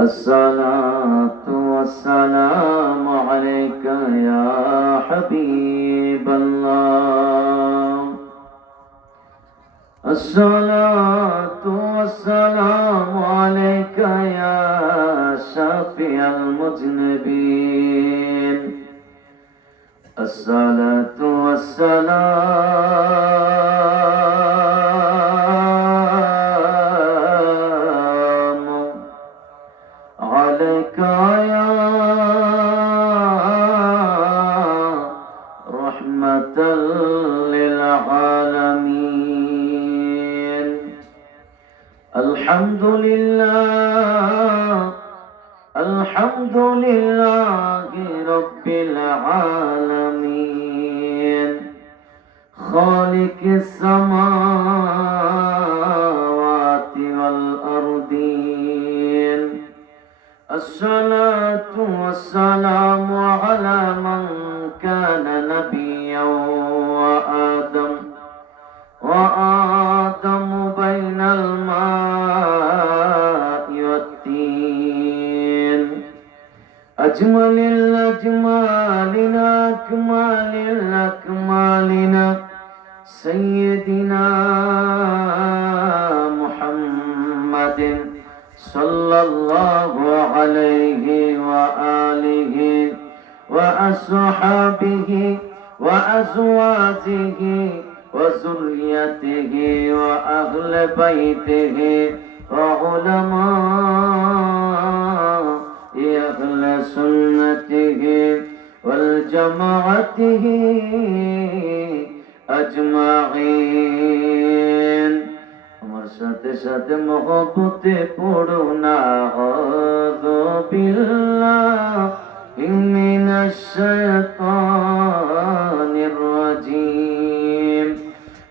الصلاة والسلام عليك يا حبيب الله. الصلاة والسلام عليك يا شافي المذنبين. الصلاة والسلام عليك يا رحمة للعالمين. الحمد لله الحمد لله رب العالمين، خالق السماوات والأرضين. الصلاة والسلام على من كان نبيا وآدم بين الماء والطين. أجمل الأجمالين أكمل الأكمالين سيدنا محمد صلى الله عليه وآله وأصحابه وأزواجه وذريته وأهل بيته وعلماء أهل سنته والجماعته أجمعين। আমার সাথে সাথে মহব্বতে পড়ো না আউযু বিল্লাহি মিনাশ শাইতানির রাজীম।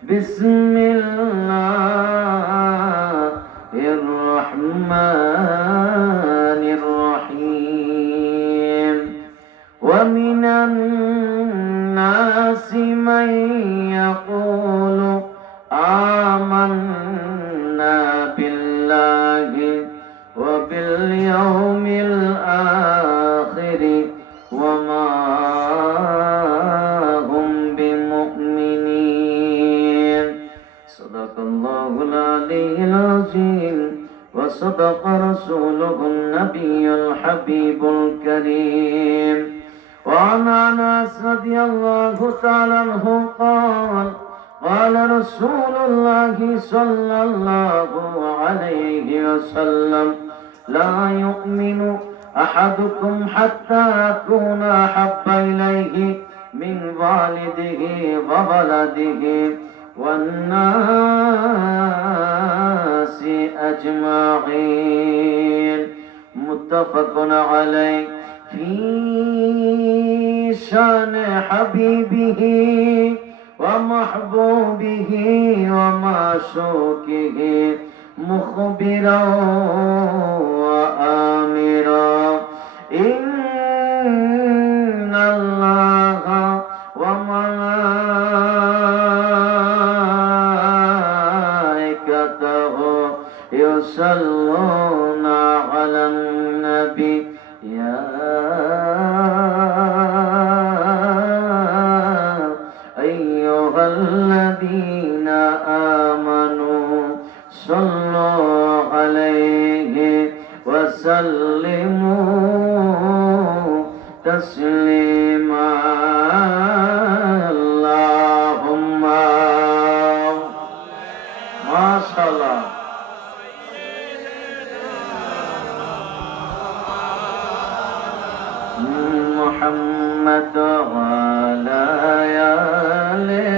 বিসমিল্লাহির রহমানির রহিম। ওয়া মিনান নাসি মান ইয়াকুলু آمنا بالله وباليوم الآخر وما هم بمؤمنين. صدق الله العلي العظيم وصدق رسوله النبي الحبيب الكريم. وعن أنس رضي الله تعالى عنه قال قال رسول الله صلى الله عليه وسلم لا يؤمن أحدكم حتى أكون أحب إليه من والده وولده والناس أجمعين. متفق عليه. في شان حبيبه ومحبوبه ومعشوقه مخبرا وآمرا إن الله وملائكته يصلون على النبي يا الذين آمنوا صلوا عليه وسلموا تسليما. اللهم ما شاء الله محمد وعلى آله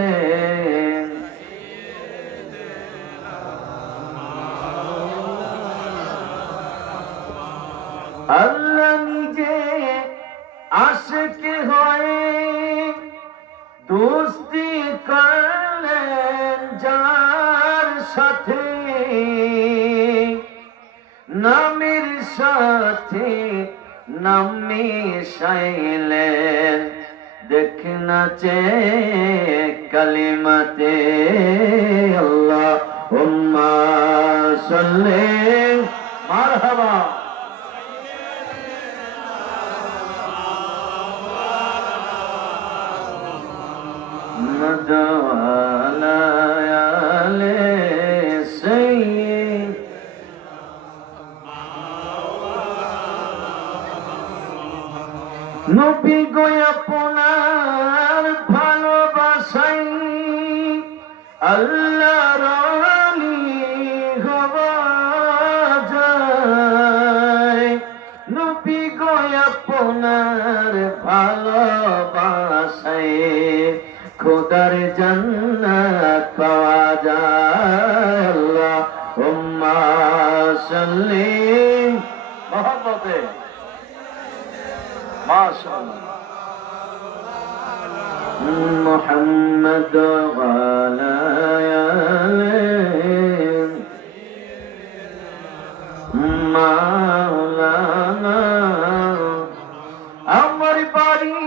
আল্লাহ নিজে আশিক হয়ে দোস্তি করলেন যার সাথে, নামের সাথে নাম মিশাইলেন দেখনা চে কালিমাতে। আল্লাহুম্মা সাল্লি মারহাবা নবী গো আপনার ভালোবাসাই আল্লাহর ওলি হওয়া যায়। নবী গো আপনার ভালোবাসাই খোদার জান্নাত পাওয়া যায়। আল্লাহুম্মা সাল্লি মহব্বতে মাশাআল্লাহ মুহাম্মদ ওয়া আলা আলিহি মাওলানা। আমার বাড়ি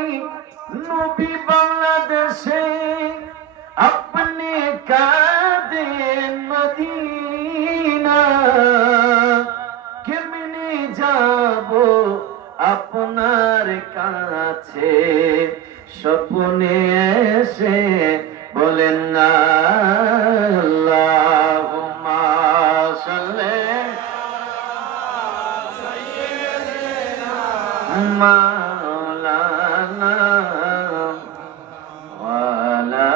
নবী বাংলাদেশে, আপনি কাঁদেন মদিনা। কেমনে যাব আপনার কাছে, স্বপ্নে এসে বলেন না। আল্লাহুম্মা সাল্লি মাওলানা ওয়া আলা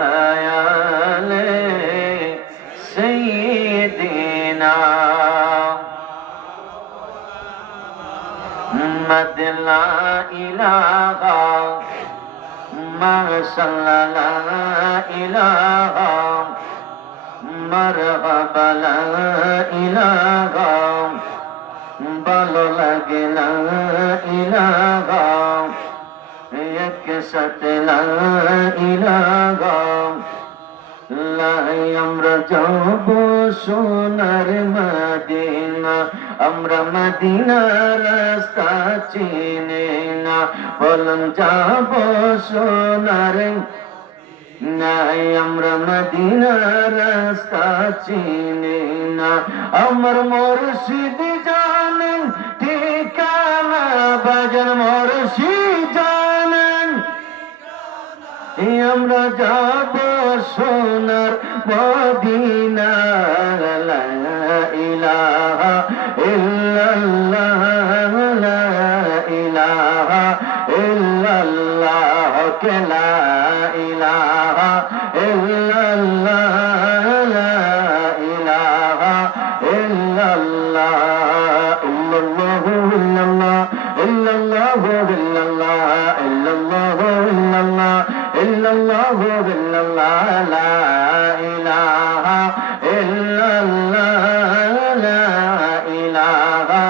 আলি সাইয়্যিদিনা মুহাম্মদ লা ইলাহা মাশাআল্লাহ লা ইলাহা মারহাবা লা ইলাহা ভালো লাগে লা ইলাহা একসাথে লা ইলাহা। আমরা যাব সোনার মদিনা, আমরা মদিনার রাস্তা চিনি না। বলুন যাব সোনার নাই, আমরা মদিনার রাস্তা চিনি না। আমার মুর্শিদ জানেন ঠিকানা, বাজার মুর্শিদ জানেন। আমরা যাব সোনার মদিনা। লা ইলাহা ইল্লাল্লাহ লা ইলাহা ইল্লাল্লাহ লা ইলাহা ইল্লাল্লাহ লা ইলাহা ইল্লাল্লাহ ইল্লাল্লাহু ইল্লাল্লাহ ইল্লাল্লাহু ইল্লাল্লাহ ইল্লাল্লাহু ইল্লাল্লাহ ইল্লাল্লাহু ইল্লাল্লাহ লা ইলাহা ইল্লাল্লাহ লা ইলাহা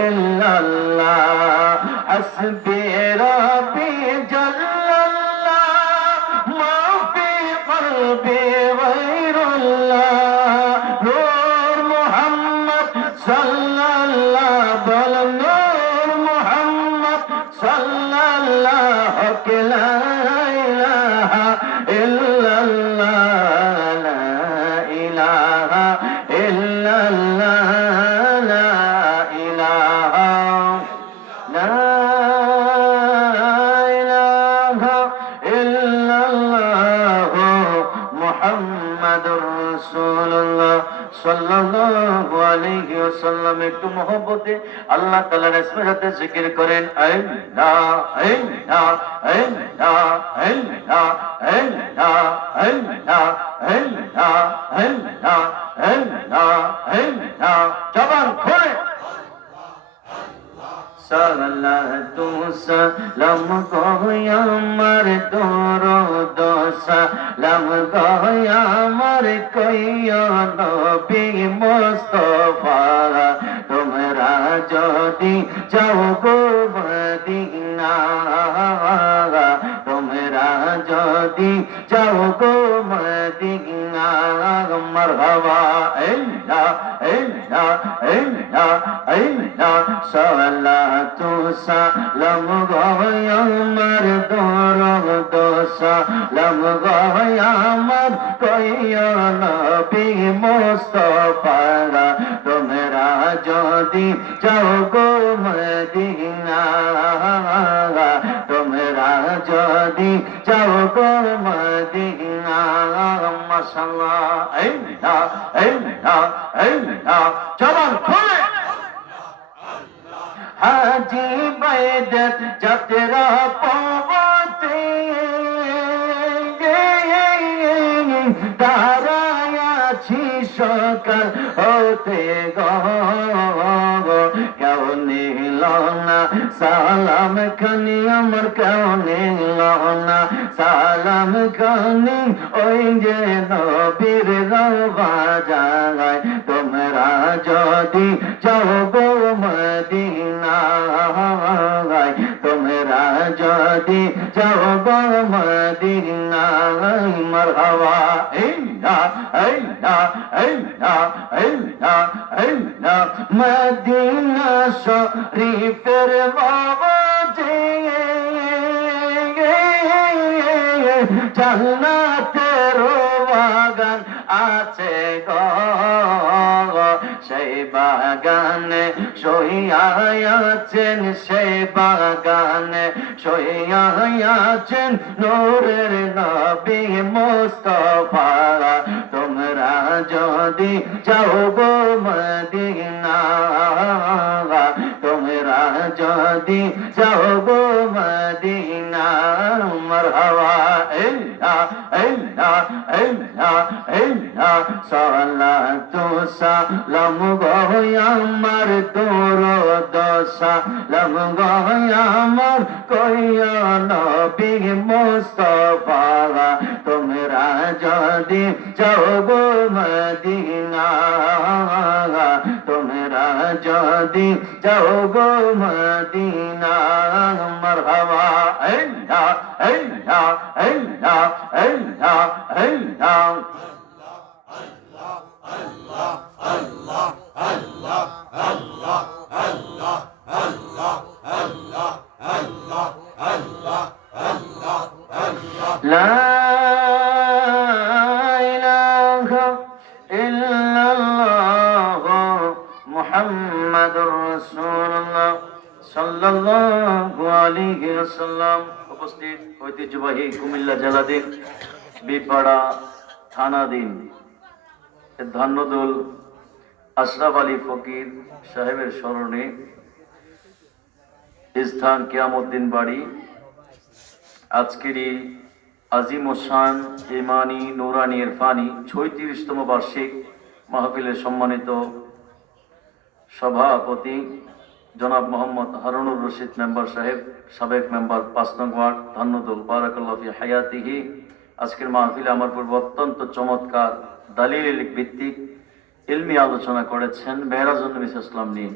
ইল্লাল্লাহ। হাসবি রাব্বি জাল্লাল্লাহ মা ফি কলবি গায়রুল্লাহ। নূর মুহাম্মদ সাল্লাল্লাহ বল নূর মুহাম্মদ সাল্লাল্লাহ লা ইলাহা ইল্লাল্লাহ লা ইলাহা ইল্লাল্লাহ লা ইলাহা লা ইলাহা ইল্লাল্লাহ মুহাম্মাদুর রাসূলুল্লাহ সাল্লাল্লাহু আলাইহি ওয়াসাল্লাম। একটু মহব্বতে আল্লাহ তাআলার ইসমের সাথে জিকির করেন আল্লাহ আল্লাহ আল্লাহ আল্লাহ আল্লাহ আল্লাহ আল্লাহ আল্লাহ আল্লাহ আল্লাহ। জবান খুলে সালাতু সালাম গো আমার দরুদ সালাম গো আমার কইয়া নবী মুস্তাফা। তোমরা যদি যাও গো মদিনা, তোমরা যদি যাও গো মদিনা। মারহাবা আল্লাহ আল্লাহ আল্লাহ আল্লাহ সালাতু সালাম গো আমার দরুদ সালাম গো আমার কইয়া নবী মুস্তাফা। তোমরা যদি যাও গো মদিনা, তোমরা যদি যাও গো মদিনা। মাশাআল্লাহ আল্লাহ আল্লাহ আল্লাহ। জবান খুলে হাজি বাইদত যাত্রা পবতে দাঁড়ায়াছি সকাল হতে গো কেউ নিল না সালাম খানি আমার কেউ নিল না সালাম খানি ওই যে নবীর রওজা জাগায় তোমরা যদি যাও গো মদিনায় তোমরা যদি যাও গো মদিনায় মারহাবা মদিনা শরীফের বাবাজি জান্নাতের বাগান আছে গো সেই বাগানে শোয়াছেন সেই বাগানে শোয়াছেন নূরের নবী মুস্তাফা তোমরা যদি যাও গো মদিনা তোমরা যদি যাও গো মদিনা মারহাবা আল্লাহ আল্লাহ আল্লাহ আল্লাহ সালাতু সালাম গো আমার দরুদ সালাম গো আমার কইয়া নবী মুস্তাফা তোমরা যদি যাও গো মদিনা তোমরা যদি যাও গো মদিনা মারহাবা আল্লাহ আল্লাহ আল্লাহ আল্লাহ আল্লাহ لا إله إلا الله محمد رسول الله صلى الله عليه وسلم উপস্থিত ঐতিহ্যবাহী কুমিল্লা জেলাধীন বিপাড়া থানাধীন ধন্যদুল আশরাফ আলী ফকির সাহেবের স্মরণে স্থান কিয়ামউদ্দিন বাড়ি আজকেরই আজিম ও শান ইমানি নুরানি ইরফানি ৩৬তম বার্ষিক মাহফিলের সম্মানিত সভাপতি জনাব মোহাম্মদ হারুনুর রশিদ মেম্বার সাহেব সাবেক মেম্বার ৫ নং ওয়ার্ড ধন্যদুল বারাকাল্লাহু ফি হায়াতিহি আজকের মাহফিলে আমার পূর্ব অত্যন্ত চমৎকার দালিল ভিত্তিক ইলমি আলোচনা করেছেন মেহরাজুন নবী ইসলাম নিয়ে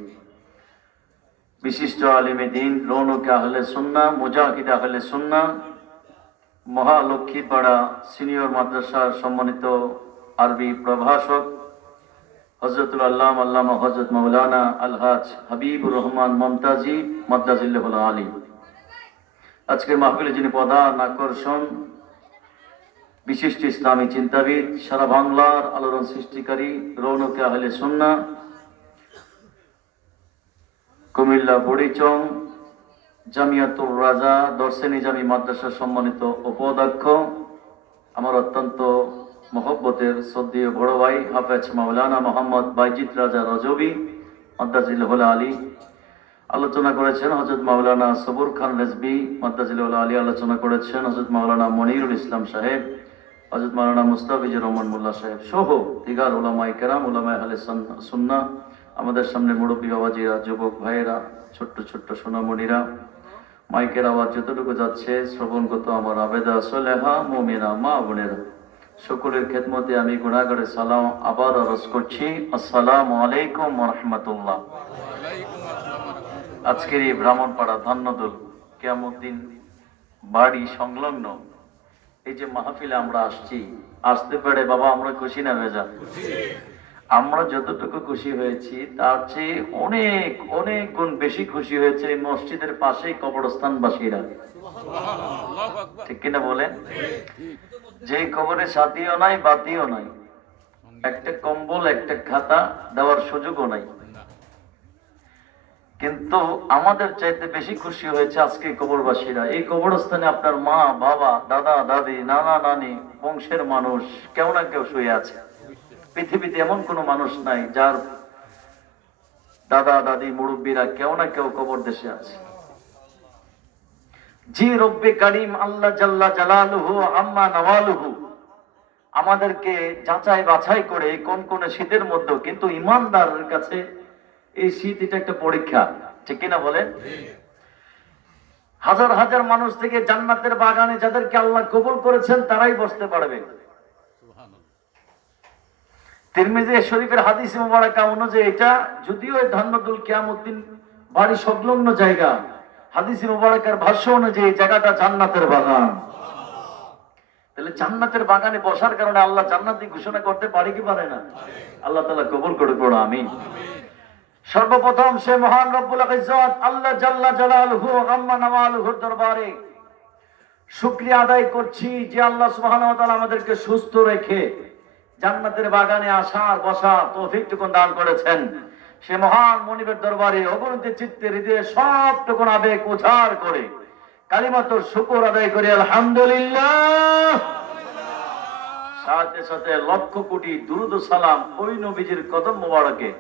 বিশিষ্ট আলিমে দ্বীন রৌনক আহলে সুন্নাহ মুজাহিদ আহলে সুন্নাহ মহালক্ষ্মীপাড়া সিনিয়র মাদ্রাসার সম্মানিত আরবি প্রভাষক হযরতুল আল্লামা হযরত মাওলানা আলহাজ হাবিবুর রহমান মমতাজি মাদ্দাজিল্লাহুল আলী আজকের মাহফিলে যিনি প্রধান আকর্ষণ বিশিষ্ট ইসলামী চিন্তাবিদ সারা বাংলার আলোড়ন সৃষ্টিকারী রৌনক আহলে সুন্নাহ কুমিল্লা বুড়িচং জামিয়াতুর রাজা দর্শে নিজামী মাদ্রাসার সম্মানিত উপাধ্যক্ষ আমার অত্যন্ত মহব্বতের শ্রদ্ধেয় বড় ভাই হাফেজ মাওলানা মোহাম্মদ বাইজিদ রাজা রজবি মাদ্দাজিল্লাহুল আলী আলোচনা করেছেন হযরত মাওলানা সবুর খান রেজবি মাদ্দাজিল্লাহুল আলী আলোচনা করেছেন হযরত মাওলানা মনিরুল ইসলাম সাহেব হযরত মাওলানা মুস্তাফিজুর রহমান মোল্লা সাহেব সহ দিগার উলামায়ে কেরাম উলামায়ে আহলে সুন্নাহ আমাদের সামনে মুরব্বী বাবাজিরা যুবক ভাইয়েরা ছোট্ট ছোট্ট সোনামণিরা মাইকের আওয়াজ যতটুকু যাচ্ছে শ্রবণগত আমার আবেদা সোলেহা মুমিনা মা বোনেরা সকলের খেদমতে আমি গুনাহগারের সালাম আবার আরজ করছি আসসালামু আলাইকুম ওয়া রাহমাতুল্লাহ। আজকের এই ব্রাহ্মণপাড়া ধন্যদুল কিয়ামউদ্দিন বাড়ি সংলগ্ন এই যে মাহফিলে আমরা আসতে পারে বাবা আমরা খুশি না বেজা? আমরা যতটুকু খুশি হয়েছি তার চেয়ে অনেক অনেক গুণ বেশি খুশি হয়েছে এই মসজিদের পাশেই কবরস্থানবাসীরা, ঠিক কিনা বলেন? যে কবরে সাথীও নাই বাতিও নাই, একটা কম্বল একটা খাতা দেওয়ার সুযোগও নাই, কিন্তু আমাদের চাইতে বেশি খুশি হয়েছে আজকে কবরবাসীরা। এই কবরস্থানে আপনার মা বাবা দাদা দাদি নানা নানি বংশের মানুষ কেউ না কেউ শুয়ে আছে। পৃথিবীতে এমন কোনো মানুষ নাই যার দাদা দাদি মুরব্বীরা কেউ না কেউ কবর দেশে আছে। জি রব্বে কারিম আল্লাহ জাল্লা জালালুহু আম্মা নওয়ালুহু আমাদেরকে যাচাই বাছাই করে কোন কোন শীতের মধ্যে, কিন্তু ইমানদারের কাছে এই শীত এটা একটা পরীক্ষা, ঠিক কিনা বলেন? হাজার হাজার মানুষ থেকে জান্নাতের বাগানে যাদেরকে আল্লাহ কবুল করেছেন তারাই বসতে পারবে। তিরমিজি শরীফের হাদিস মুবারাকা অনুযায়ী, এটা যদিও ধান্নতুল কিয়ামউদ্দিন বাড়ি সংলগ্ন জায়গা, হাদিস মুবারাকার ভাষ্য অনুযায়ী জায়গাটা জান্নাতের বাগান। তাহলে জান্নাতের বাগানে বসার কারণে আল্লাহ জান্নাতি ঘোষণা করতে পারে কি পারে না? আল্লাহ তাআলা কবুল করে পড়ো আমিন। সর্বপ্রথম সে মহান রব্বুল ইজ্জত আল্লাহ জাল্লা জালালুহু আম্মা নওয়ালুহুর দরবারে শুকরিয়া আদায় করছি যে আল্লাহ সুবহানাহু ওয়া তাআলা আমাদেরকে সুস্থ রেখে জান্নাতের বাগানে আসার বসার তৌফিকটুকু দান করেছেন। সে মহান মনিবের দরবারে অগণিত চিত্তে হৃদয়ে সবটুকু আবেগ উজাড় করে কালিমাতুর শুকর আদায় করি আলহামদুলিল্লাহ। সাথে সাথে লক্ষ কোটি দুরূদ ও সালাম ওই নবীজির কদম মোবারকে,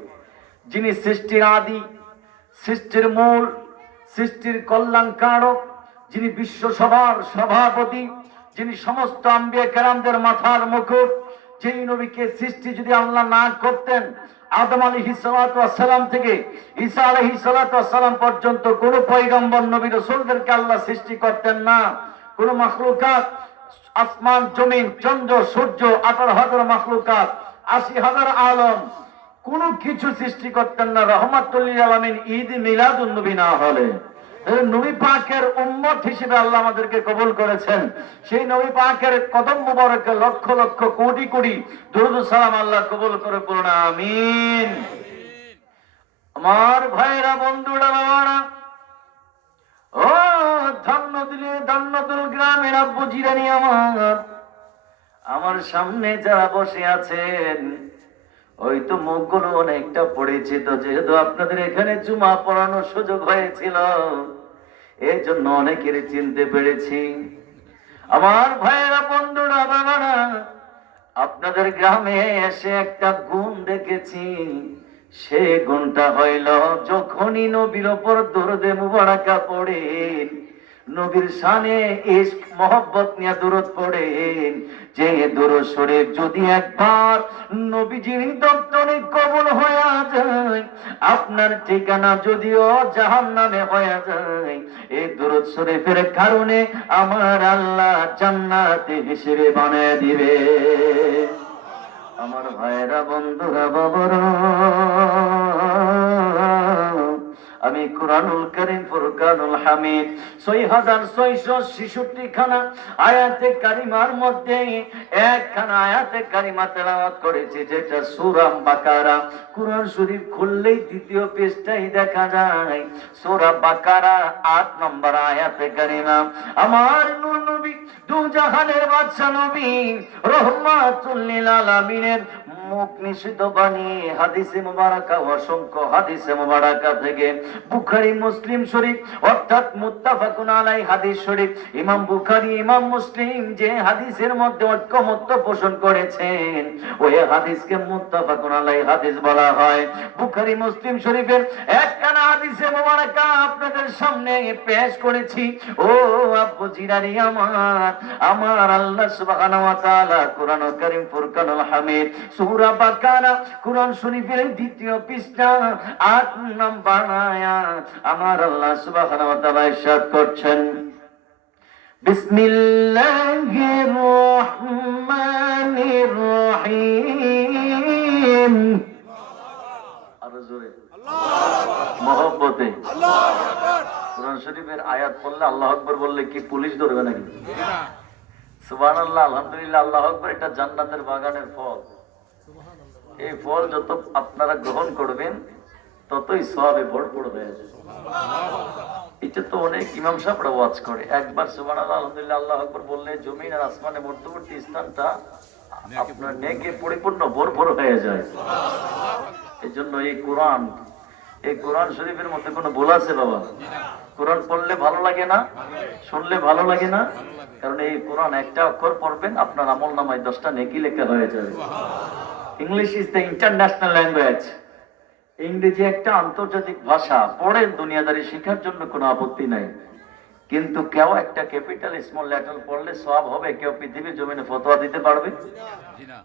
যিনি সৃষ্টির আদি, সৃষ্টির মূল, সৃষ্টির কল্যাণ কারক, যিনি বিশ্ব সভার সভাপতি, যিনি সমস্ত আম্বিয়া কেরামদের মাথার মুকুট। যেই নবীকে সৃষ্টি যদি আল্লাহ না করতেন, আদম আলাইহিস সালাতু ওয়াস সালাম থেকে ঈসা আলাইহিস সালাতু ওয়াস সালাম পর্যন্ত কোন পয়গম্বর নবী রাসূলদেরকে আল্লাহ সৃষ্টি করতেন না। কোন মাখলুকাত, আসমান জমিন চন্দ্র সূর্য 18,000 মাখলুকাত, 80,000 আলম, কোন কিছু সৃষ্টি করতেন না রহমাতুল লিল আলামিন ঈদ মিলাদুন নবী না হলে। নবী পাকের উম্মত হিসেবে আল্লাহ আমাদেরকে কবুল করেছেন। সেই নবী পাকের কদম মুবারকে লক্ষ লক্ষ কোটি কোটি দরুদ ও সালাম আল্লাহ কবুল করে পড়ুন আমিন। আমার ভাইরা, বন্ধুরা, বাবারা, ও ধন্য দিলে ধন্যতুল গ্রামের আব্বু জিরানি আমার সামনে যারা বসে আছেন, ওই তো মুখগুলো অনেকটা পরিচিত, যেহেতু আপনাদের এখানে জুমা পড়ানোর সুযোগ হয়েছিল, এর জন্য অনেকের চিনতে পেরেছি। আমার ভাইয়েরা, বন্ধুরা, বাবারা, আপনাদের গ্রামে এসে একটা গুণ দেখেছি। সে গুণটা হইল, যখনই নবীর ওপর দরুদে মুবারাকা পড়েন, নবীর শানে ইশক মহব্বত নিয়ে দরুদ পড়েন, যে দরুদ শরীফ যদি একবার নবীজির দপ্তরে কবুল হয়ে যায়, আপনার ঠিকানা যদিও জাহান্নামে হয়ে যায়, এই দরুদ শরীফের কারণে আমার আল্লাহ জান্নাতে হিসেবে বানিয়ে দিবে। আমার ভাইরা, বন্ধুরা, বাবারা, আমি কুরআনুল কারীম ফুরকানুল হামিদ 6666 খানা আয়াতে কারিমার মধ্যে একখানা আয়াতে কারিমা তেলাওয়াত করেছি, যেটা সূরা বাকারা। কুরআন শরীফ খুললেই দ্বিতীয় পৃষ্ঠায় দেখা যায় সূরা বাকারা 8 নম্বর আয়াতে কারিমা। আমার নূর নবী, দু জাহানের বাদশা নবী, রহমাতুল লিল আলামিনের মুখ নিষিদ্ধ বাণী হাদিসে মুবারাকা, অসংখ্য হাদিসে মুবারাকা থেকে বুখারী মুসলিম শরীফ অর্থাৎ মুত্তাফাকুন আলাইহি হাদিস শরীফ, ইমাম বুখারী ইমাম মুসলিম যে হাদিসের মধ্যে ঐকমত্য পোষণ করেছেন, ওই হাদিসকে মুত্তাফাকুন আলাইহি হাদিস বলা হয়। বুখারী মুসলিম শরীফের একখানা হাদিসে মুবারাকা আপনাদের সামনে পেশ করেছি। ও আব্বু জিরানি আমার আল্লাহ সুবহানাহু ওয়া তাআলা কুরআনুল কারীম ফুরকানুল হামিদ সূরা বাকারা কুরআন শরীফের দ্বিতীয় পৃষ্ঠা 8 নম্বর আয়াত আমার আল্লাহ সুবহানাহু ওয়া তাআলা ইরশাদ করছেন, বিসমিল্লাহির রহমানির রহিম। আর জোরে আল্লাহু আকবার, মহব্বতে আল্লাহু আকবার। কুরআন শরীফের আয়াত পড়লে আল্লাহু আকবার বললে কি পুলিশ ধরবে নাকি? না। সুবহানাল্লাহ, আলহামদুলিল্লাহ, আল্লাহু আকবার। এটা জান্নাতের বাগানের ফল। এই ফল যত আপনারা গ্রহণ করবেন ততই সওয়াবে ভরপুর হয়ে যাবে। এটা তো অনেক ইমাম সাহেবরা ওয়াজ করে, একবার সুবহানাল্লাহ আলহামদুলিল্লাহ আল্লাহু আকবার বললে জমিন আর আসমানের মধ্যবর্তী স্থানটা আপনার নেকে পরিপূর্ণ ভরপুর হয়ে যায়। এজন্য এই কোরআন শরীফের মধ্যে কোনো ভুল আছে বাবা? কোরআন পড়লে ভালো লাগে না? শুনলে ভালো লাগে না? কারণ এই কোরআন একটা অক্ষর পড়বেন, আপনার আমলনামায় 10টা নেকি লেখা হয়ে যাবে। English is the international language. ইংরেজি একটা আন্তর্জাতিক ভাষা, পড়েন, দুনিয়াদারি শেখার জন্য কোনো আপত্তি নাই। কিন্তু কেউ একটা ক্যাপিটাল স্মল লেটার পড়লে সব হবে? কেউ পৃথিবীর জমিনে ফতোয়া দিতে পারবে?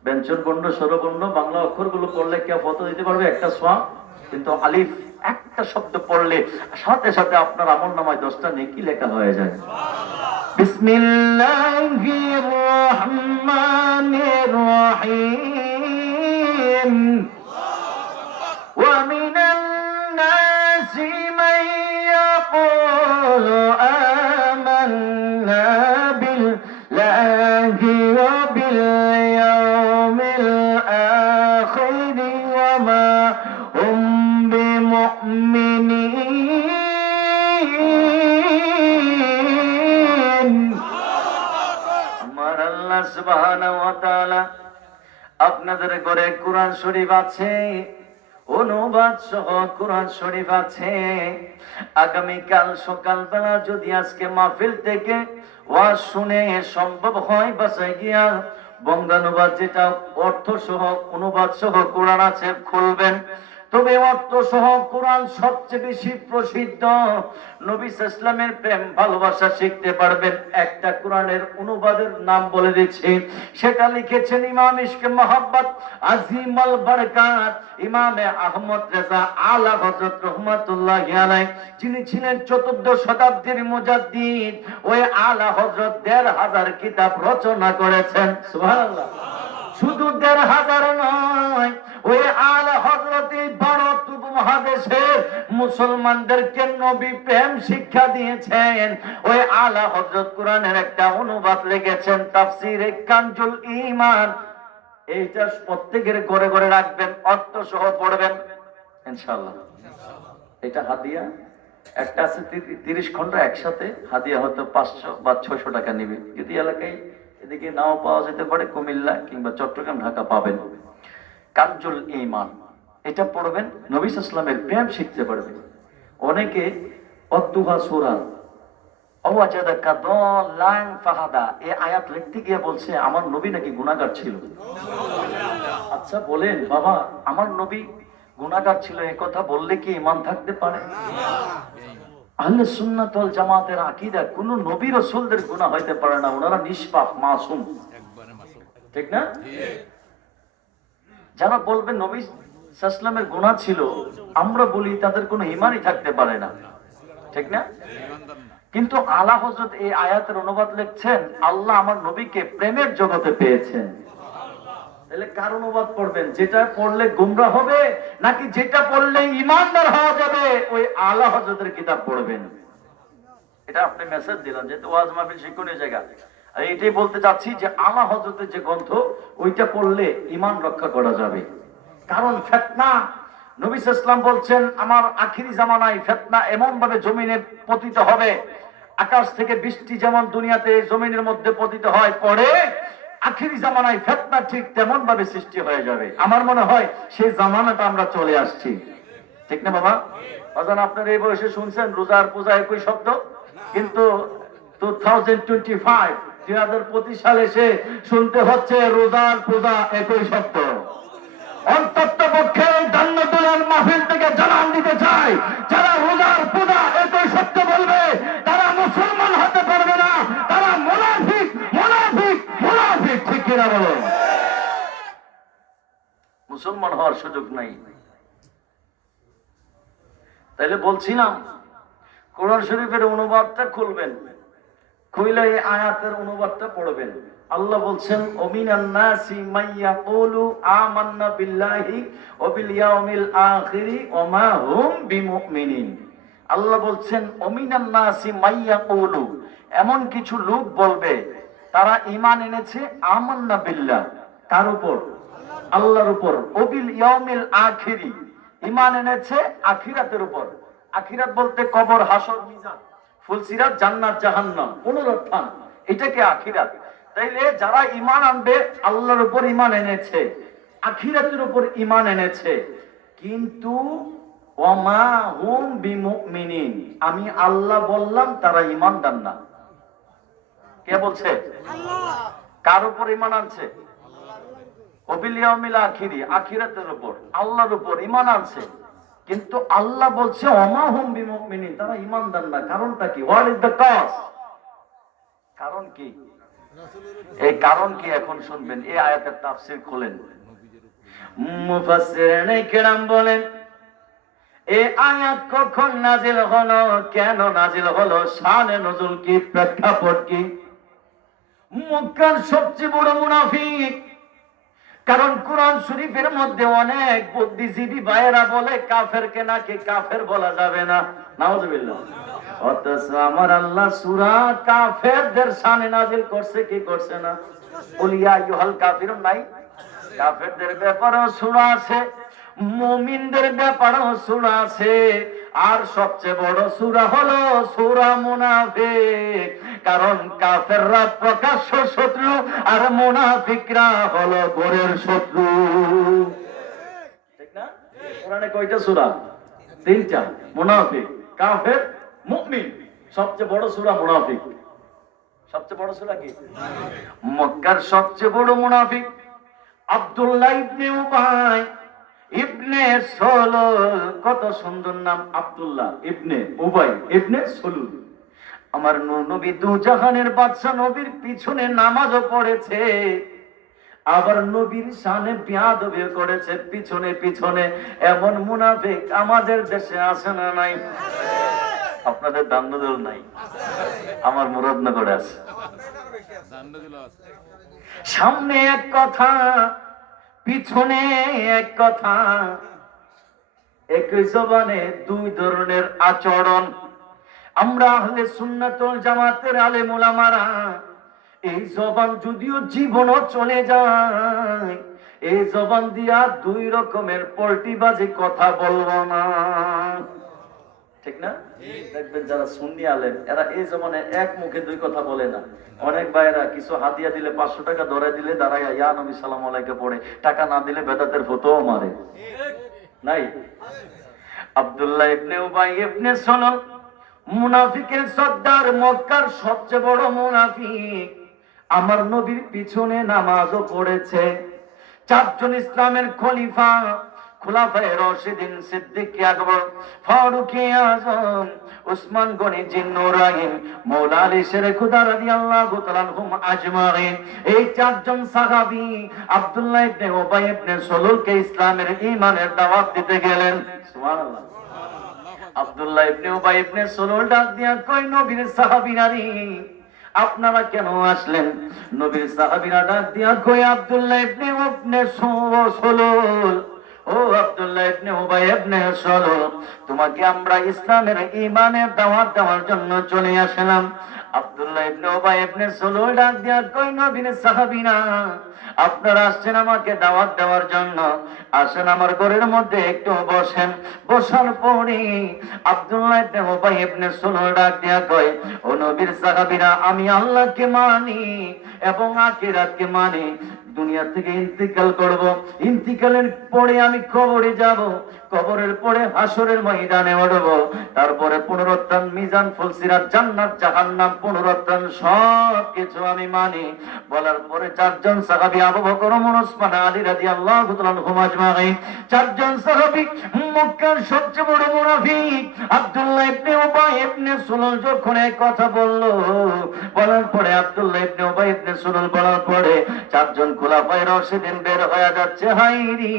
ব্যঞ্জন বর্ণ স্বরবর্ণ বাংলা অক্ষরগুলো পড়লে কেউ ফতোয়া দিতে পারবে একটা সওয়াব? কিন্তু আলিফ একটা শব্দ পড়লে সাথে সাথে আপনার আমলনামায় 10টা নেকি লেখা হয়ে যায়। বিসমিল্লাহির রহমানির রহিম। ওয়া মিনান নাসি মান ইয়াকুলু আমান্না বিল্লাহি ওয়া বিল ইয়াউমিল আখির ওয়া মা হুম বিমুমিনিন। আমার আল্লাহ সুবহানাহু ওয়া তাআলা আপনাদের ঘরে কোরআন শরীফ আছে, অনুবাদ সহ কোরআন শরীফ আছে। আগামীকাল সকালবেলা যদি আজকে মাহফিল থেকে ওয়াজ শুনে সম্ভব হয় বাসায় গিয়া বঙ্গানুবাদ, যেটা অর্থ সহ অনুবাদ সহ কোরআন আছে, খুলবেন। তবে অর্থ সহ কোরআন সবচেয়ে বেশি প্রসিদ্ধ। নবী সাল্লাল্লাহু আলাইহি ওয়াসাল্লামের প্রেম ভালোবাসা শিখতে পারবেন। একটা কোরআনের অনুবাদের নাম বলে দিচ্ছি, সেটা লিখেছেন ইমাম ইশকে মোহাব্বত আজিম আল বারকাত ইমামে আহমদ রেজা আলা হযরত রাহমাতুল্লাহি আলাইহি, যিনি ছিলেন 14 শতাব্দীর মুজাদ্দিদ। ওই আলা হযরত 1500 কিতাব রচনা করেছেন। সুবহানাল্লাহ। শুধু 1500 নয়, ওই আলা হযরত ভারত উপমহাদেশের মুসলমানদেরকে নবী প্রেম শিক্ষা দিয়েছেন। ওই আলা হযরত কোরআনের একটা অনুবাদ লিখেছেন, তাফসীরে কানজুল ঈমান। এইটা প্রত্যেকের ঘরে ঘরে রাখবেন, অর্থ সহ পড়বেন ইনশাআল্লাহ। এটা হাদিয়া, একটা আছে 30 খন্ড একসাথে হাদিয়া, হয়তো 500 বা 600 টাকা নেবে। যদি এলাকায় এদিকে নাও পাওয়া যেতে পারে, কুমিল্লা কিংবা চট্টগ্রাম ঢাকা পাবেন। কানজুল ঈমান, এটা পড়বেন, নবী সাল্লাল্লাহু আলাইহি ওয়াসাল্লামের প্রেম শিখতে পারবেন। অনেকে অদ্দুহা সূরা ওয়াজাদাকা দাল্লান ফাহাদা এই আয়াত লিখতে গিয়ে বলছে আমার নবী নাকি গুনাহগার ছিল। আচ্ছা বলেন বাবা, আমার নবী গুনাহগার ছিল, এই কথা বললে কি ঈমান থাকতে পারে? আহলে সুন্নাত ওয়াল জামাতের আকীদা, কোন নবী রাসূলদের গুনাহ হইতে পারে না, ওনারা নিষ্পাপ মাসুম, ঠিক না? যারা বলবে নবী সাল্লাল্লাহু আলাইহি ওয়াসাল্লামের গুনাহ ছিল, আমরা বলি তাদের কোনো ঈমানই থাকতে পারে না, ঠিক না? কিন্তু আলা হযরত এই আয়াতের অনুবাদ লিখছেন, আল্লাহ আমার নবীকে প্রেমের জগতে পেয়েছেন। তাহলে কার অনুবাদ পড়বেন? যেটা পড়লে গুমরাহ হবে নাকি যেটা পড়লে ঈমানদার হওয়া যাবে? ওই আলা হযরতের কিতাব পড়বেন। এটা আপনি মেসেজ দিলেন, যেহেতু ওয়াজ মাহফিল শিক্ষণীয় জায়গা, আর এটাই বলতে চাচ্ছি যে আলা হযরতের যে গ্রন্থ, ওইটা পড়লে ঈমান রক্ষা করা যাবে। কারণ ফিতনা, নবী সাল্লাল্লাহু আলাইহি ওয়াসাল্লাম বলছেন আমার আখিরি জামানায় ফিতনা এমন ভাবে জমিনে পতিত হবে, আকাশ থেকে বৃষ্টি যেমন দুনিয়াতে জমিনের মধ্যে পতিত হয় পড়ে, আখিরি জামানায় ফিতনা ঠিক তেমন ভাবে সৃষ্টি হয়ে যাবে। আমার মনে হয় সেই জামানাটা আমরা চলে আসছি, ঠিক না বাবা? বাজান, আপনার এই বয়সে শুনছেন রোজার পূজা একই শব্দ, কিন্তু 2025 সালে এসে শুনতে হচ্ছে রোজার পূজা একই শব্দ। অন্তত পক্ষে জান্নাতুল মাহফিল থেকে জানান দিতে চাই, যারা রোজার পূজা একই শব্দ বলবে তারা মুসলমান হতে পারবে না, তারা মুনাফিক মুনাফিক মুনাফিক, ঠিক কিনা বলো? মুসলমান হওয়ার সুযোগ নাই। তাইলে বলছিলাম কোরআন শরীফের অনুবাদটা খুলবেন, খুলে এই আয়াতের অনুবাদটা পড়বেন। আল্লাহ বলছেন ওমিনান নাসি মাইয়াকুলু আমান্না বিল্লাহি ওয়া বিল ইয়াউমিল আখিরি ওয়া মা হুম বিমুমিনিন। আল্লাহ বলছেন ওমিনান নাসি মাইয়াকুলু, এমন কিছু লোক বলবে তারা ঈমান এনেছে আমান্না বিল্লাহ, কার উপর? আল্লাহর উপর। ওয়া বিল ইয়াউমিল আখিরি, ঈমান এনেছে আখিরাতের উপর। আখিরাত বলতে কবর, হাসর, মিজান, ফুলসিরাত, জান্নাত, জাহান্নাম, পুনরুত্থান, এটাকে আখিরাত। তাইলে যারা ঈমান আনবে, আল্লাহর উপর ঈমান এনেছে, আখিরাতের উপর ঈমান এনেছে, কিন্তু ওয়ামা হুম বিমুমিনিন, আমি আল্লাহ বললাম তারা ঈমানদার না। কে বলছে? আল্লাহ। কার উপর ঈমান আনছে? ওয়াবিল ইয়াউমিল আখিরি, আখিরাতের উপর, আল্লাহর উপর ঈমান আনছে। কিন্তু আল্লাহ বলছে অমাহুম বিমুমিনিন, তারা ঈমানদার না। কারণটা কি? What is the cause? কারণ কি? এই কারণ কি এখন শুনবেন। এই আয়াতের তাফসীর খোলেন। মুফাসসিরিনে কিরাম বলেন এই আয়াত কখন নাজিল হলো, কেন নাজিল হলো, শানে নজুল কি, প্রেক্ষাপট কি? মক্কার সবচেয়ে বড় মুনাফিক। কারণ কোরআন শরীফের মধ্যে অনেক বুদ্ধিজীবী ভাইয়েরা বলে কাফেরকে নাকি কাফের বলা যাবে না, নাউজুবিল্লাহ। অথচ আমার আল্লাহ সূরা কাফেরদের শানে নাজিল করছে কি করছে না? কুল ইয়া আইয়ুহাল কাফিরুন নাই? কাফেরদের ব্যাপারেও সূরা আছে, মুমিনদের ব্যাপারেও সূরা আছে। আর সবচেয়ে বড় সূরা হলো সূরা মুনাফিক। কারণ কাফেররা প্রকাশ্য শত্রু আর মুনাফিকরা হলো ঘরের শত্রু। ঠিক না? কোরআনে কয়টা সূরা? তিনটা। মুনাফিক, কাফের, মুমিন। সবচেয়ে বড় সূরা মুনাফিক। সবচেয়ে বড় সূরা কি? মক্কার সবচেয়ে বড় মুনাফিক আব্দুল্লাহ ইবনে উবাই ইবনে সলুল। কত সুন্দর নাম, আব্দুল্লাহ ইবনে উবাই ইবনে সলুল। আমার নবী দু জাহানের বাদশা, নবীর পিছনে নামাজও পড়েছে, আবার নবীর শানে বিয়াদবিও করেছে পিছনে পিছনে। এমন মুনাফিক আমাদের দেশে আছে না নাই? আপনাদের দান্নদল নাই, আমার মুরাদনগরে আছে। সামনে এক কথা, পিছনে এক কথা, একই জবানে দুই ধরনের আচরণ। আমরা আহলে সুন্নাত ওয়াল জামাতের আলেম ওলামারা এই জবান যদিও জীবনও চলে যায়, এই জবান দিয়া দুই রকমের পল্টিবাজি কথা বলবো না। ঠিক না? দেখবেন যারা সুন্নি আলেম এরা এই জমানে এক মুখে দুই কথা বলে না। অনেক ভাইরা কিছু হাদিয়া দিলে 500 টাকা ধরে দিলে দাঁড়াইয়া ইয়া নবী সালাম আলাইকে পড়ে, টাকা না দিলে বেদাতের ফতোয়া মারে। নাই? আব্দুল্লাহ ইবনে উবাই ইবনে সলুল মুনাফিকের সর্দার, মক্কার সবচেয়ে বড় মুনাফিক। আমার নবীর পিছনে নামাজও পড়েছে। চারজন ইসলামের খলিফা, খুলাফায়ে রাশিদিন, সিদ্দিক আকবর, ফারুক আযম, উসমান গনি জিন্নুরাইন, মাওলা আলী শেরে খুদা রাদিয়াল্লাহু তাআলা আনহুম আজমাইন। এই চারজন সাহাবী আব্দুল্লাহ ইবনে উবাই ইবনে সলুলকে ইসলামের ঈমানের দাওয়াত দিতে গেলেন। সুবহানাল্লাহ। আব্দুল্লাহ ইবনে উবাই ইবনে সলুল ডাক দিয়া কই, নবীর সাহাবীরা রে, আপনারা কেন আসলেন? নবীর সাহাবীরা ডাক দিয়া কই, আব্দুল্লাহ ইবনে সলুল, ও আব্দুল্লাহ ইবনে উবাই ইবনে সলুল, তোমাকে আমরা ইসলামের ঈমানের দাওয়াত দেওয়ার জন্য চলে আসলাম। আব্দুল্লাহ ইবনে উবাই ইবনে সলুল ডাক দিয়া কই, নবীর সাহাবীরা আপনারা আসছেন আমাকে দাওয়াত দেওয়ার জন্য, আসেন আমার ঘরের মধ্যে একটু বসেন। বসার পরে আব্দুল্লাহ ইবনে উবাই ইবনে সলুল ডাক দিয়া কয়, ও নবীর সাহাবীরা, আমি আল্লাহকে মানি এবং আখিরাতকে মানি। দুনিয়া থেকে ইন্তিকাল করব, ইন্তিকালের পরে আমি কবরে যাব, কবরের পরে হাসরের ময়দানে উঠব, তারপরে পুনরুত্থান, মিজান, ফুলসিরাত, জান্নাত, জাহান্নাম, পুনরুত্থান সব কিছু আমি মানি। বলার পরে চারজন সাহাবী, আবু বকর, ওমর, ওসমান, আলী রাদিয়াল্লাহু তাআলা আনহুম আজমাইন, চারজন সাহাবী মক্কার সবচেয়ে বড় মুনাফিক আব্দুল্লাহ ইবনে উবাই ইবনে সলুল যখন এই কথা বললো, বলার পরে আব্দুল্লাহ ইবনে উবাই ইবনে সলুল বলার পরে চারজন খুলাফায়ে রাশিদিন বের হয়ে যাচ্ছে। হায়রে,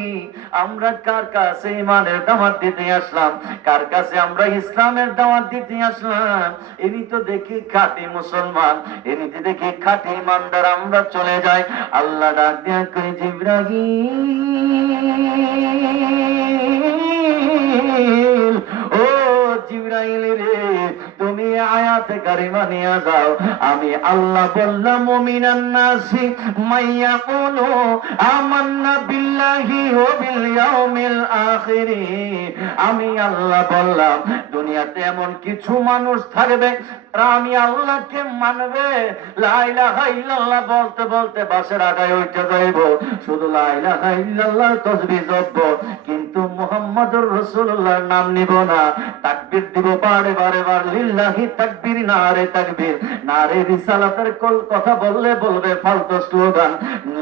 আমরা কার কাছে ঈমানের দাওয়াত দিতে আসলাম, কার কাছে আমরা ইসলামের দাওয়াত দিতে আসলাম? ইনি তো দেখি খাঁটি মুসলমান, ইনি তো দেখি খাঁটি ঈমানদার। আমরা চলে যাই। আল্লাহ ডাক দিয়া কই, জিবরাইল, ও জিবরাইল রে, তুমি আয়াতে কারিমা নিয়ে যাও। আমি আল্লাহ বললাম, মুমিনান নাসি মাইয়াকুলু আমান্না বিল্লাহি ওয়া বিল ইয়াউমিল আখির। আমি আল্লাহ বললাম, দুনিয়াতে এমন কিছু মানুষ থাকবে আমি আল্লাহকে মানবে, লা ইলাহা ইল্লাল্লাহ বলতে বলতে বাসের আগায় উঠে যাইব, শুধু লা ইলাহা ইল্লাল্লাহ তাসবিহ জপব, কিন্তু মুহাম্মাদুর রাসূলুল্লাহর নাম নিব না, তাকবীর দিব পাড়ে বারে বারে বার লিল্লাহি তাকবীর, নারে তাকবীর। নারে রিসালাতের কথা বললে বলবে ফালতু স্লোগান,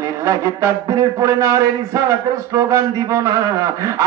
লিল্লাহি তাকবীরের পরে নারে রিসালাতের স্লোগান দিব না।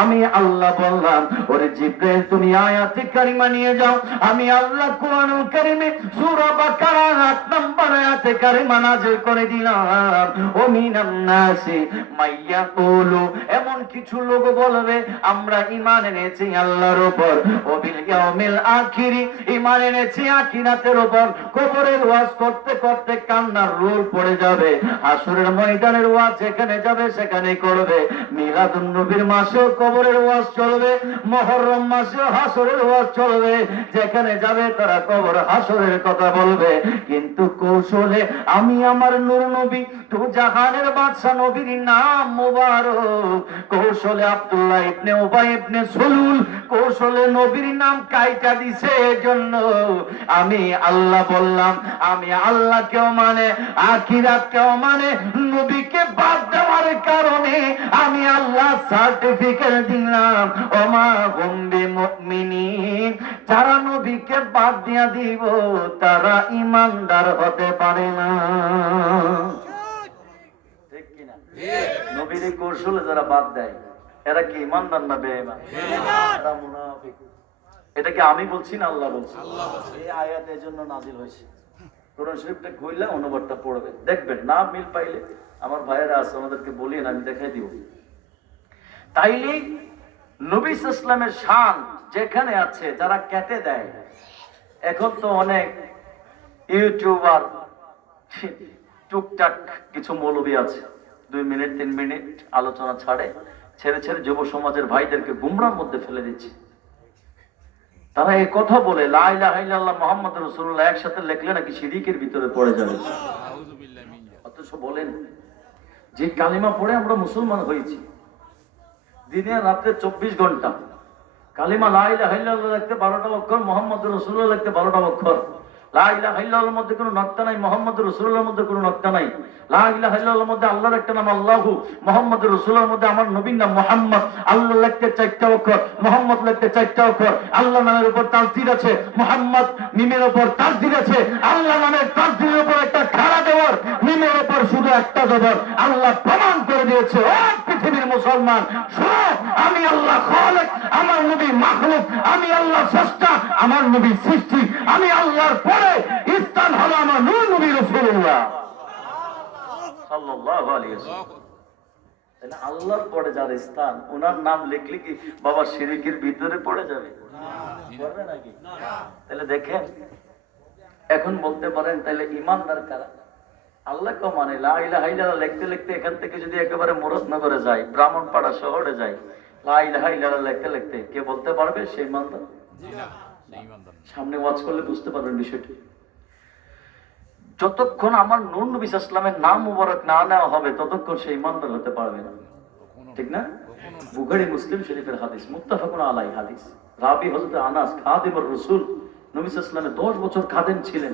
আমি আল্লাহ বললাম, ওরে জিবরাইল তুমি আয়াতে কারিমা নিয়ে যাও। আমি আল্লাহ কোরআনুল কারীমে সূরা বাকারা 8 নম্বর আয়াতে কারিমা নাযিল করে দিলাম। ও মিনান নাসি মাইয়াকুলু, এমন কিছু লোক বলবে আমরা ঈমান এনেছি আল্লাহর উপর, ও বিল ইয়াউমিল আখিরি, ঈমান এনেছি আখিরাতের উপর। কবরের ওয়াজ করতে করতে কান্নার রোল পড়ে যাবে, হাসরের ময়দানের ওয়াজ যেখানে যাবে সেখানে করবে। মিলাদুন নবীর মাসেও কবরের ওয়াজ চলবে, মুহররম মাসেও হাসরের ওয়াজ চলবে। যেখানে যাবে তারা কবর হাসরের কথা বলবে। কিন্তু কৌশলে আমি আমার নূর নবী তো জাহানের বাদশা নবীর নাম মোবারক, কৌশলে আব্দুল্লাহ ইবনে উবাই ইবনে সুলুল কৌশলে নবীর নাম কাইটা দিছে। এজন্য আমি আল্লাহ বললাম, আমি আল্লাহ কেও মানে আখিরাত কেও মানে, নবীকে বাদ দেওয়ার কারণে আমি আল্লাহ সার্টিফিকেট দিলাম, ওমা হুম বিমুমিনিন। যারা নবীকে বাদ দিয়া দিব তারা ঈমানদার হতে পারে না। ঠিক কিনা? নবীর কৌশলে যারা বাদ দেয় এরা কি ঈমানদার না বেঈমান? এরা মুনাফিক। এটা কি আমি বলছি না আল্লাহ বলছে? এই আয়াত এর জন্য নাজিল হয়েছে। কোরআন শরীফটা খুললে অনুবাদটা পড়বেন, দেখবেন না মিল পাইলে আমার ভাইয়েরা আছে আমাদেরকে বলিয়েন, আমি দেখাই দিব। তাইলে নবী সাল্লাল্লাহু আলাইহি ওয়াসাল্লামের শান যেখানে আছে যারা কেটে দেয়, এখন তো অনেক ইউটিউবার টুকটাক কিছু মৌলবী আছে 2 মিনিট 3 মিনিট আলোচনা ছেড়ে যুব সমাজের ভাইদেরকে গুমরার মধ্যে ফেলে দিচ্ছে। তারা এই কথা বলে লা ইলাহা ইল্লাল্লাহ মুহাম্মাদুর রাসূলুল্লাহ একসাথে লিখলে নাকি শিরকের ভিতরে পড়ে যাবে। অথচ বলেন যে কালিমা পড়ে আমরা মুসলমান হয়েছি, দিনে রাতে 24 ঘন্টা কালিমা লা ইলাহা ইল্লাল্লাহ লিখতে 12টা অক্ষর, মুহাম্মাদুর রাসূলুল্লাহ লিখতে 12টা অক্ষর। লা ইলাহা ইল্লাল্লাহর মধ্যে কোনো নকতা নাই, মুহাম্মাদুর রাসূলুল্লাহর মধ্যে কোনো নকতা নাই। লা ইলাহা ইল্লাল্লাহর মধ্যে আল্লাহর একটা নাম আল্লাহু, মুহাম্মাদুর রাসূলুল্লাহর মধ্যে আমার নবীর নাম মুহাম্মদ। আল্লাহ লিখতে 4টা অক্ষর, মুহাম্মদ লিখতে 4টা অক্ষর। আল্লাহ নামের উপর তাসদিদ আছে, মুহাম্মদ মিমের উপর তাসদিদ আছে। আল্লাহ নামের তাসদিদের উপর একটা খাড়া দেওয়ার, মিমের উপর শুধু একটা জবর। আল্লাহ প্রমাণ করে দিয়েছে, ও পৃথিবীর মুসলমান শোনো, আমি আল্লাহ খালিক, আমার নবী মাখলুক, আমি আল্লাহ স্রষ্টা, আমার নবী সৃষ্টি। আমি আল্লাহর পরে স্থান হলো আমার নূর নবী রাসূলুল্লাহ সাল্লাল্লাহু আলাইহি ওয়াসাল্লাম। তাহলে আল্লাহর পরে যার স্থান, ওনার নাম লিখলে কি বাবা শিরকের ভিতরে পড়ে যাবে? পড়বে নাকি? তাহলে দেখেন, এখন বলতে পারেন তাহলে ঈমানদার কারা? আল্লাহ কে মানে লা ইলাহা ইল্লাল্লাহ লিখতে লিখতে এখান থেকে যদি একেবারে মুরাদনগরে যায়, ব্রাহ্মণপাড়া শহরে যায়, লা ইলাহা ইল্লাল্লাহ লিখতে লিখতে কে বলতে পারবে সে ঈমানদার? সামনে ওয়াজ করলে বুঝতে পারবেন বিষয়টি। যতক্ষণ আমার নূর নবী সাল্লাল্লাহু আলাইহি ওয়াসাল্লামের নাম মুবারক না নেওয়া হবে ততক্ষণ সে ঈমানদার হতে পারবে না। ঠিক না? বুখারী মুসলিম শরীফের হাদিস, মুত্তাফাকুন আলাইহি হাদিস। রাবি হযরত আনাস খাদিমুর রাসূল, নবী সাল্লাল্লাহু আলাইহি ওয়াসাল্লামের 10 বছর খাদেম ছিলেন।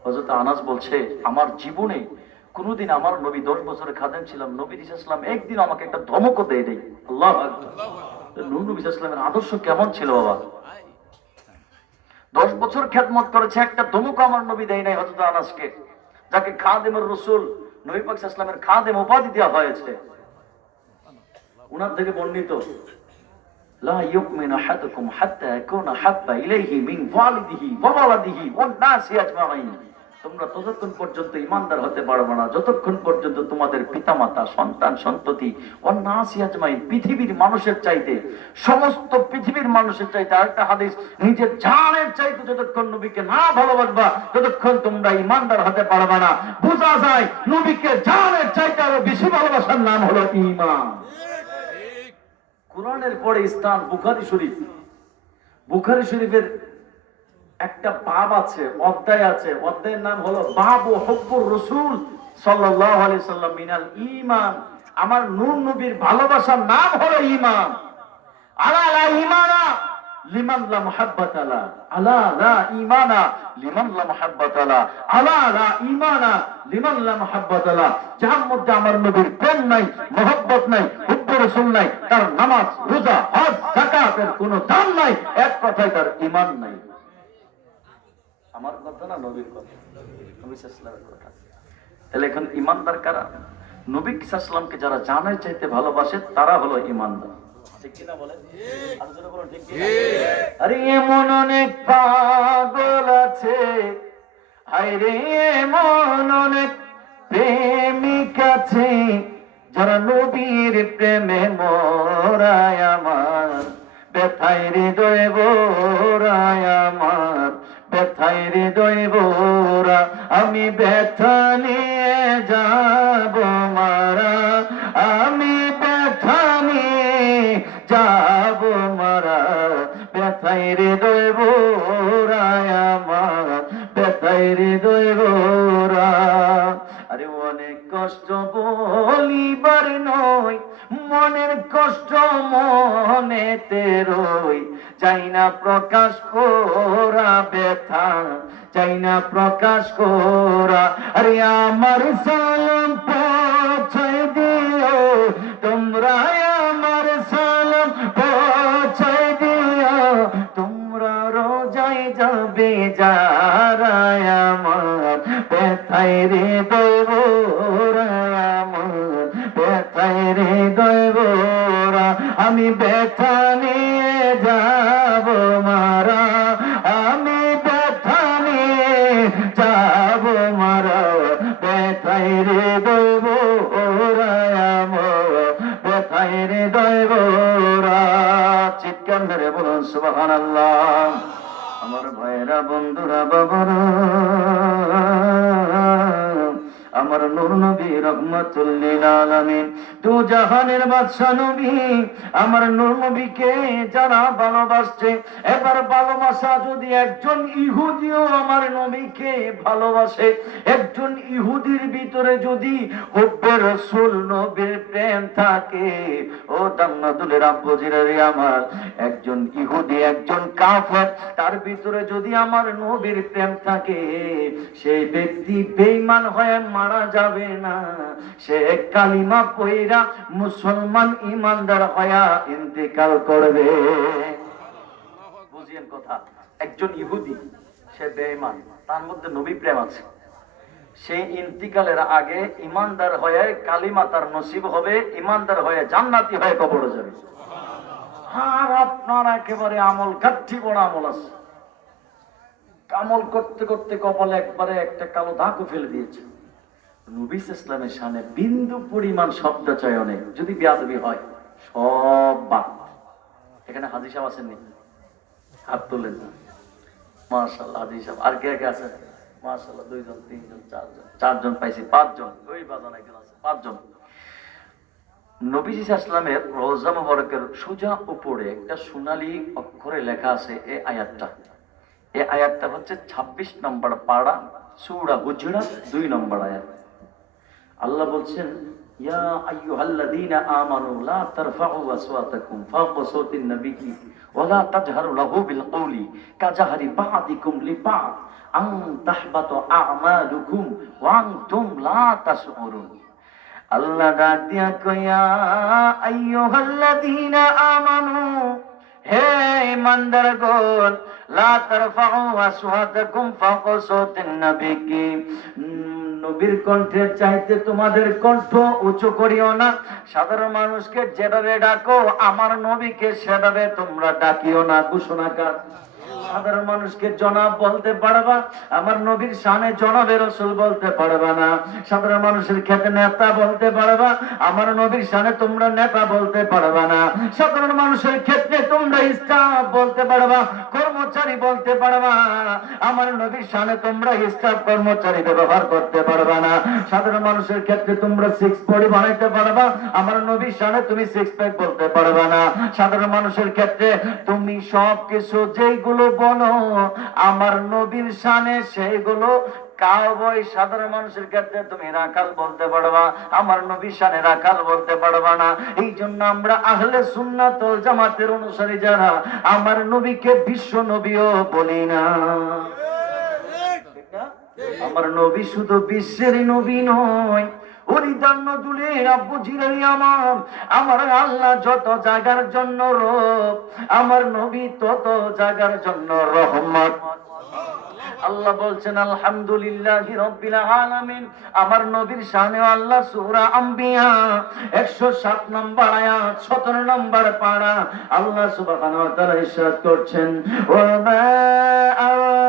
হযরত আনাস বলছে, আমার জীবনে কোনদিন আমার নবী 10 বছরের খাদেম ছিলাম, নবী সাল্লাল্লাহু আলাইহি ওয়াসাল্লাম একদিন আমাকে একটা ধমকও দেয় নাই। আল্লাহু আকবার। নূর নবী সাল্লাল্লাহু আলাইহি ওয়াসাল্লামের আদর্শ কেমন ছিল বাবা? 10 বছর খেদমত করেছে, একটা ধমক আমার নবী দেয় নাই হযরত আনাসকে, যাকে খাদিমুর রাসূল, নবী পাক সাল্লাল্লাহু আলাইহি ওয়াসাল্লামের খাদেম উপাধি দেওয়া হয়েছে। উনার থেকে বর্ণিত, লা ইউমিনু আহাদুকুম হাত্তা ইয়াকুনা হাব্বা ইলাইহি মিন ওয়ালিদিহি ওয়া ওয়ালাদিহি ওয়ান নাসি আজমাইন। তোমরা ততক্ষণ পর্যন্ত ঈমানদার হতে পারবে না যতক্ষণ পর্যন্ত তোমাদের পিতামাতা, সন্তান, সন্ততি, ওয়ান নাসি আজমাইন, পৃথিবীর মানুষের চাইতে, সমস্ত পৃথিবীর মানুষের চাইতে, আরেকটা হাদিস, নিজের জানের চাইতে যতক্ষণ নবীকে না ভালোবাসবা ততক্ষণ তোমরা ঈমানদার হতে পারবে না। বোঝা যায় নবীকে জানের চাইতে আরো বেশি ভালোবাসার নাম হলো ঈমান। কোরআনের পরে স্থান বুখারী শরীফ। বুখারী শরীফের একটা বাব আছে, অধ্যায় আছে, অধ্যায়ের নাম হলো বাবু হুব্বুর রাসূল সাল্লাল্লাহু আলাইহি সাল্লাম মিনাল ঈমান। আমার নূর নবীর ভালোবাসার নাম হলো ঈমান। আলা লা ঈমানা লিমান লা মুহাব্বাতা লা, আলা লা ঈমানা লিমান লা মুহাব্বাতা লা, আলা লা ঈমানা লিমান লা মুহাব্বাতা লা। যার মধ্যে আমার নবীর প্রেম নাই, মহব্বত নাই, হুব্বুর রাসূল নাই, তার নামাজ, রোজা, হজ, যাকাতের কোনো দাম নাই, এক কথায় তার ঈমান নাই। আমার কথা না নবীর কথা, নবী সাল্লাল্লাহু আলাইহি কথা। তাহলে এখন ইমানদার কারা? নবী সাল্লাল্লাহু যারা জানের চাইতে ভালোবাসে তারা হলো ইমানদার। ঠিক কিনা বলেন? আর জোরে বলুন ঠিক কিনা? আরে এমন অনেক পাগল আছে, হায়রে এমন অনেক প্রেমিক আছে যারা নবীর প্রেমে মরায় আমার, ব্যথায় হৃদয় ভরায় আমার, ব্যথায় হৃদয় ভরা। আমি ব্যথা নিয়ে যাব মারা, আমি ব্যথা নিয়ে যাব মারা, ব্যথায় হৃদয় ভরায় আমার, ব্যথায় হৃদয় ভরা। আরে অনেক কষ্ট বলিবার নয়, মনের কষ্ট মনেতে রই, চাই না প্রকাশ করা ব্যথা, চাই না প্রকাশ করা। আরে আমার সালাম পৌঁছায় দিও তোমরা, আমার সালাম পৌঁছায় দিও তোমরা, রোজায় যাবে যারা আমার, ব্যথায় হৃদয় ভরা আমার, ব্যথায় হৃদয় ভরা। আমি ব্যথা নিয়ে যাব মারা, আমি ব্যথা নিয়ে যাব মারা, ব্যথায় হৃদয় ভরা আমার, ব্যথায় হৃদয় ভরা। চিৎকার মেরে বলুন সুবহানাল্লাহ। আমার ভাইরা বন্ধুরা বাবারা, আমার নূর নবী রহমাতুল লিল আলামিন, দু জাহানের বাদশা নবী, আমার নূর নবীকে যারা ভালোবাসছে, এবার ভালোবাসা যদি একজন ইহুদিও আমার নবীকে ভালোবাসে, একজন ইহুদির ভিতরে যদি হুব্বে রাসূল নবীর প্রেম থাকে, ও দান্নাতুলের আব্বুজিরারে আমার, একজন ইহুদি একজন কাফের তার ভিতরে যদি আমার নবীর প্রেম থাকে, সেই ব্যক্তি বেঈমান হয়ে মারা যাবে না, সে কালিমা পড়া মুসলমান ইমানদার হয়ে ইন্তেকাল করবে। বুঝিয়েন কথা? একজন ইহুদি সে বেঈমান, তার মধ্যে নবী প্রেম আছে, সে ইন্তিকালের আগে ইমানদার হয়ে কালিমা তার নসিব হবে, ইমানদার হয়ে জান্নাতি হয়ে কবরে যাবে। আর আপনার একেবারে আমল কাঠি বড় আমল আছে, আমল করতে করতে কপালে একবারে একটা কালো দাগও ফেলে দিয়েছে। নবী ইসলামের শানে বিন্দু পরিমাণ শব্দ চয়নে যদি বেয়াদবি হয় সব বাদ। এখানে হাজী সাহেব আছেন নি? হাত তোলেন। মাশাআল্লাহ হাজী সাহেব। আর কে কে আছেন? মাশাআল্লাহ, 2 জন 3 জন 4 জন, 4 জন পাইছি, 5 জন। ওই বাজান এখানে আছে 5 জন। নবীজি সাল্লামের রওজা মুবারকের সোজা উপরে একটা সোনালী অক্ষরে লেখা আছে এই আয়াতটা। এই আয়াতটা হচ্ছে 26 নম্বর পারা, সূরা হুজুরাত 2 নম্বর আয়াত। আল্লাহ বলছেন, ইয়া আইয়ুহাল্লাযীনা আমানু লা তারফাউ আসওয়াতাকুম ফাওকা সাওতিন নবিয়্যি ওয়া লা তাজহারু লাহু বিল কওলি কাজাহরি বা'দিকুম লিবা'দ আন তাহবাতু আ'মালুকুম ওয়া আনতুম লা তাশউরুন। আল্লাহ ডাক দিয়া কইয়া, আইয়ুহাল্লাযীনা আমানু, হে ইমানদারগণ, লা তারফাউ আসওয়াতাকুম ফাওকা সাওতিন নবিয়্যি, নবীর কণ্ঠের চাইতে তোমাদের কণ্ঠ উঁচু করিও না। সাধারণ মানুষকে যেভাবে ডাকো আমার নবীকে সেভাবে তোমরা ডাকিও না। ঘোষণাকার সাধারণ মানুষকে জনাব বলতে পারবা, আমার নবীর শানে জনাবে রাসূল বলতে পারবা না। সাধারণ মানুষের ক্ষেত্রে নেতা বলতে পারবা, আমার নবীর শানে তোমরা নেতা বলতে পারবা না। সাধারণ মানুষের ক্ষেত্রে তোমরা স্টাফ বলতে পারবা, কর্মচারী বলতে পারবা, আমার নবীর শানে তোমরা স্টাফ কর্মচারী ব্যবহার করতে পারবা না। সাধারণ মানুষের ক্ষেত্রে তোমরা 6 বডি বানাইতে পারবা, আমার নবীর শানে তুমি 6 প্যাক বলতে পারবা না। সাধারণ মানুষের ক্ষেত্রে তুমি সব কিছু যেইগুলো বলো আমার নবীর শানে সেইগুলো কাউবয়। সাধারণ মানুষের ক্ষেত্রে তুমি রাখাল বলতে পারবা, আমার নবীর শানে রাখাল বলতে পারবা না। এই জন্য আমরা আহলে সুন্নাত ওয়াল জামাতের অনুসারী যারা, আমার নবীকে বিশ্ব নবীও বলি না। আমার নবী শুধু বিশ্বের নবী নয়, আমার আল্লাহ যত জায়গার জন্য রব, আমার নবী তত জায়গার জন্য রহমত। আল্লাহ বলছেন আলহামদুলিল্লাহি রাব্বিল আলামিন। আমার নবীর শানে আল্লাহ সূরা আম্বিয়া 107 নম্বর আয়াত 17 নম্বর পারা আল্লাহ সুবহানাহু ওয়া তাআলা ইরশাদ করছেন ওয়া মা